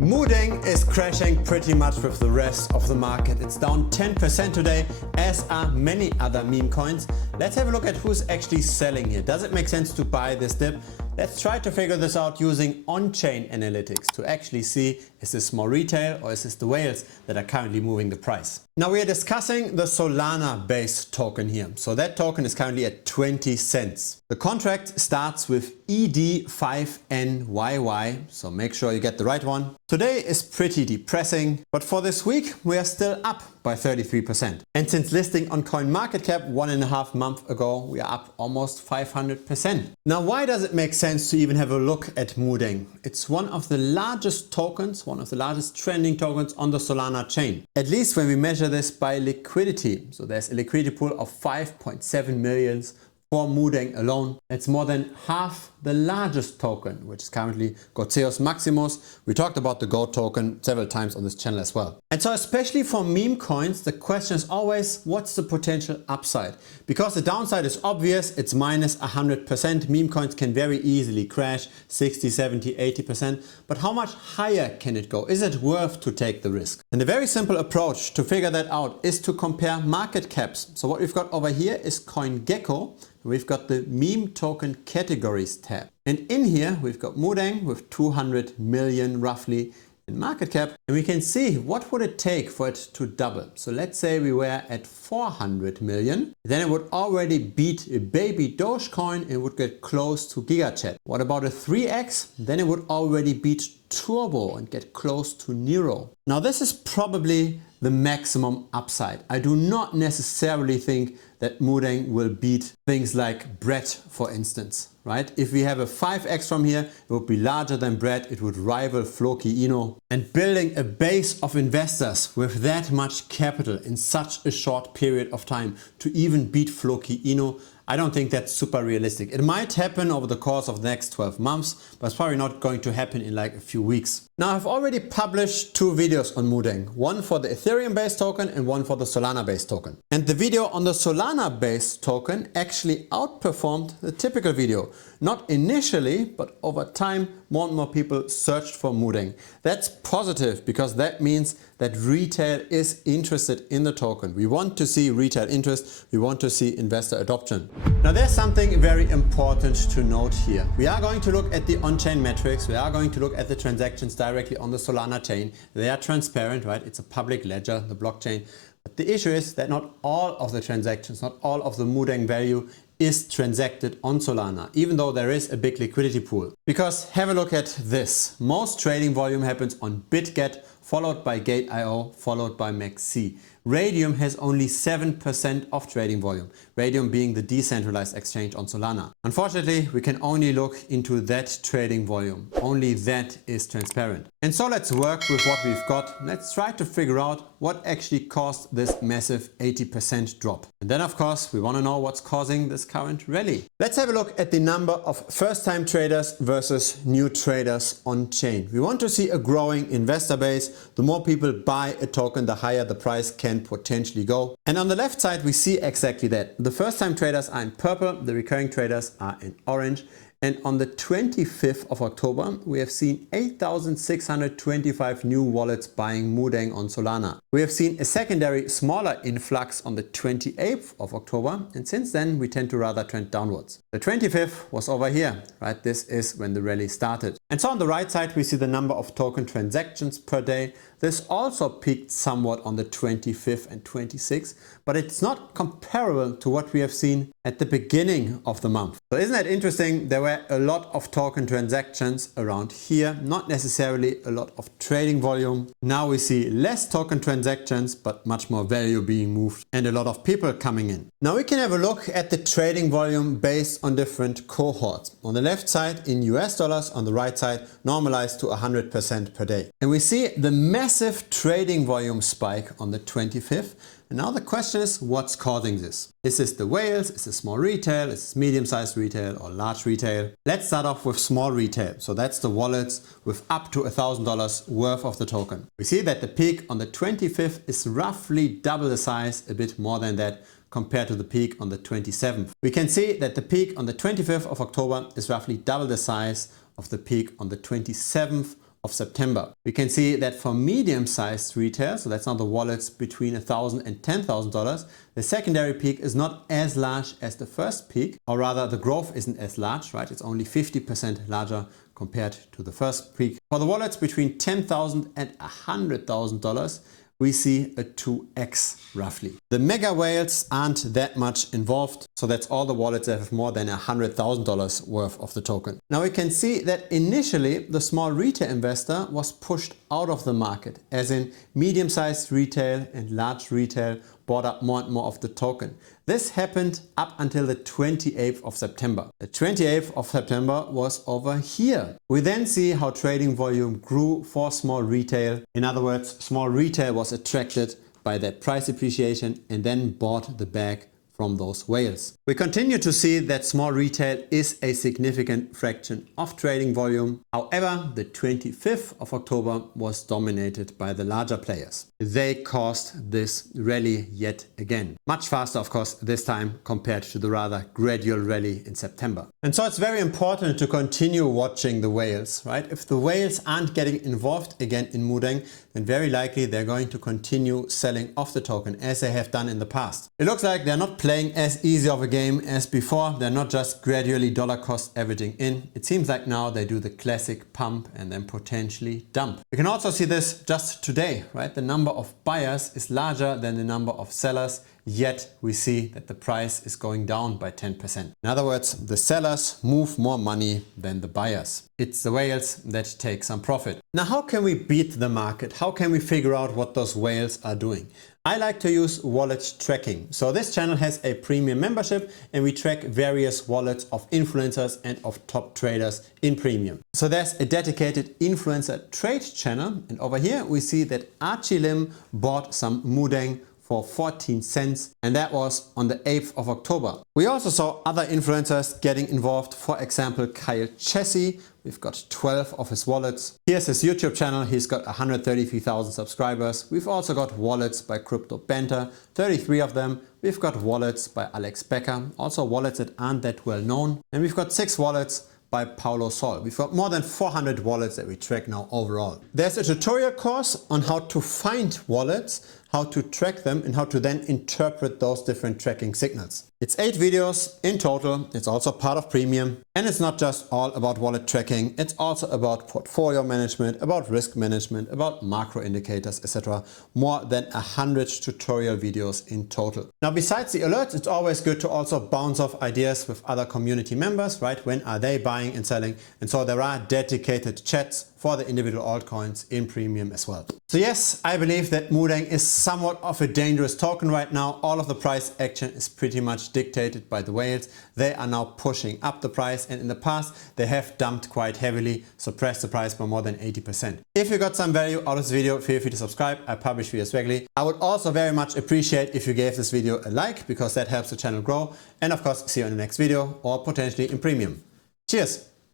Moodeng is crashing pretty much with the rest of the market. It's down 10% today, as are many other meme coins. Let's have a look at who's actually selling here. Does it make sense to buy this dip? Let's try to figure this out using on-chain analytics to actually see, is this more retail or is this the whales that are currently moving the price? Now we are discussing the Solana based token here. So that token is currently at 20 cents. The contract starts with ED5NYY, so make sure you get the right one. Today is pretty depressing, but for this week we are still up by 33%. And since listing on CoinMarketCap 1.5 months ago, we are up almost 500%. Now why does it make sense to even have a look at Moodeng? It's one of the largest tokens, one of the largest trending tokens on the Solana chain. At least when we measure this by liquidity. So there's a liquidity pool of 5.7 million for Moodeng alone. It's more than half the largest token, which is currently Gozeus Maximus. We talked about the GOAT token several times on this channel as well. And so especially for meme coins, the question is always, what's the potential upside? Because the downside is obvious, it's minus 100%. Meme coins can very easily crash 60, 70, 80%. But how much higher can it go? Is it worth to take the risk? And a very simple approach to figure that out is to compare market caps. So what we've got over here is CoinGecko. We've got the meme token categories tab. And in here, we've got Moodeng with 200 million roughly in market cap. And we can see what would it take for it to double. So let's say we were at 400 million. Then it would already beat a baby Dogecoin and would get close to GigaChat. What about a 3x? Then it would already beat Turbo and get close to Nero. Now this is probably the maximum upside. I do not necessarily think that Moodeng will beat things like Bread, for instance, right? If we have a 5x from here, it would be larger than Bread, it would rival Floki Ino. And building a base of investors with that much capital in such a short period of time to even beat Floki Ino, I don't think that's super realistic. It might happen over the course of the next 12 months, but it's probably not going to happen in like a few weeks. Now I've already published 2 videos on Moodeng, one for the Ethereum based token and one for the Solana based token. And the video on the Solana based token actually outperformed the typical video. Not initially, but over time, more and more people searched for Moodeng. That's positive because that means that retail is interested in the token. We want to see retail interest. We want to see investor adoption. Now there's something very important to note here. We are going to look at the on-chain metrics. We are going to look at the transactions directly on the Solana chain. They are transparent, right? It's a public ledger, the blockchain. But the issue is that not all of the transactions, not all of the Moodeng value is transacted on Solana, even though there is a big liquidity pool. Because have a look at this. Most trading volume happens on BitGet, followed by Gate.io, followed by MEXC. Radium has only 7% of trading volume, Radium being the decentralized exchange on Solana. Unfortunately, we can only look into that trading volume. Only that is transparent. And so let's work with what we've got. Let's try to figure out what actually caused this massive 80% drop. And then of course, we want to know what's causing this current rally. Let's have a look at the number of first-time traders versus new traders on chain. We want to see a growing investor base. The more people buy a token, the higher the price can potentially go. And on the left side, we see exactly that. The first-time traders are in purple, the recurring traders are in orange. And on the 25th of October, we have seen 8,625 new wallets buying Moodeng on Solana. We have seen a secondary smaller influx on the 28th of October, and since then we tend to rather trend downwards. The 25th was over here, right? This is when the rally started. And so on the right side, we see the number of token transactions per day. This also peaked somewhat on the 25th and 26th, but it's not comparable to what we have seen at the beginning of the month. So isn't that interesting? There were a lot of token transactions around here, not necessarily a lot of trading volume. Now we see less token transactions, but much more value being moved and a lot of people coming in. Now we can have a look at the trading volume based on different cohorts. On the left side in US dollars, on the right side normalized to 100% per day. And we see the massive trading volume spike on the 25th. And now the question is, what's causing this? Is this the whales? Is this small retail? Is this medium-sized retail or large retail? Let's start off with small retail. So that's the wallets with up to $1,000 worth of the token. We see that the peak on the 25th is roughly double the size, a bit more than that, compared to the peak on the 27th. We can see that the peak on the 25th of October is roughly double the size of the peak on the 27th of September. We can see that for medium-sized retail, so that's not the wallets between $1,000 and $10,000, the secondary peak is not as large as the first peak, or rather the growth isn't as large, right? It's only 50% larger compared to the first peak. For the wallets between $10,000 and $100,000, we see a 2x roughly. The mega whales aren't that much involved, so that's all the wallets that have more than $100,000 worth of the token. Now we can see that initially the small retail investor was pushed out of the market, as in medium-sized retail and large retail bought up more and more of the token. This happened up until the 28th of September. The 28th of September was over here. We then see how trading volume grew for small retail. In other words, small retail was attracted by that price appreciation and then bought the bag from those whales. We continue to see that small retail is a significant fraction of trading volume. However, the 25th of October was dominated by the larger players. They caused this rally yet again. Much faster, of course, this time compared to the rather gradual rally in September. And so it's very important to continue watching the whales, right? If the whales aren't getting involved again in Moodeng, then very likely they're going to continue selling off the token as they have done in the past. It looks like they're not playing as easy of a game as before. They're not just gradually dollar cost averaging in. It seems like now they do the classic pump and then potentially dump. You can also see this just today, right? The number of buyers is larger than the number of sellers, yet we see that the price is going down by 10%. In other words, the sellers move more money than the buyers. It's the whales that take some profit. Now, how can we beat the market? How can we figure out what those whales are doing? I like to use wallet tracking. So this channel has a premium membership and we track various wallets of influencers and of top traders in premium. So there's a dedicated influencer trade channel, and over here we see that Archie Lim bought some Moodeng for 14 cents, and that was on the 8th of October. We also saw other influencers getting involved. For example, Kyle Chessy. We've got 12 of his wallets. Here's his YouTube channel. He's got 133,000 subscribers. We've also got wallets by Crypto Banter, 33 of them. We've got wallets by Alex Becker, also wallets that aren't that well known. And we've got 6 wallets by Paulo Sol. We've got more than 400 wallets that we track now overall. There's a tutorial course on how to find wallets, how to track them, and how to then interpret those different tracking signals. It's 8 videos in total. It's also part of premium. And it's not just all about wallet tracking. It's also about portfolio management, about risk management, about macro indicators, etc. More than 100 tutorial videos in total. Now, besides the alerts, it's always good to also bounce off ideas with other community members, right? When are they buying and selling? And so there are dedicated chats for the individual altcoins in premium as well. So yes, I believe that Moodeng is somewhat of a dangerous token right now. All of the price action is pretty much dictated by the whales. They are now pushing up the price, and in the past they have dumped quite heavily, suppressed the price by more than 80%. If you got some value out of this video, feel free to subscribe. I publish videos regularly. I would also very much appreciate if you gave this video a like, because that helps the channel grow. And of course, see you in the next video or potentially in premium. Cheers!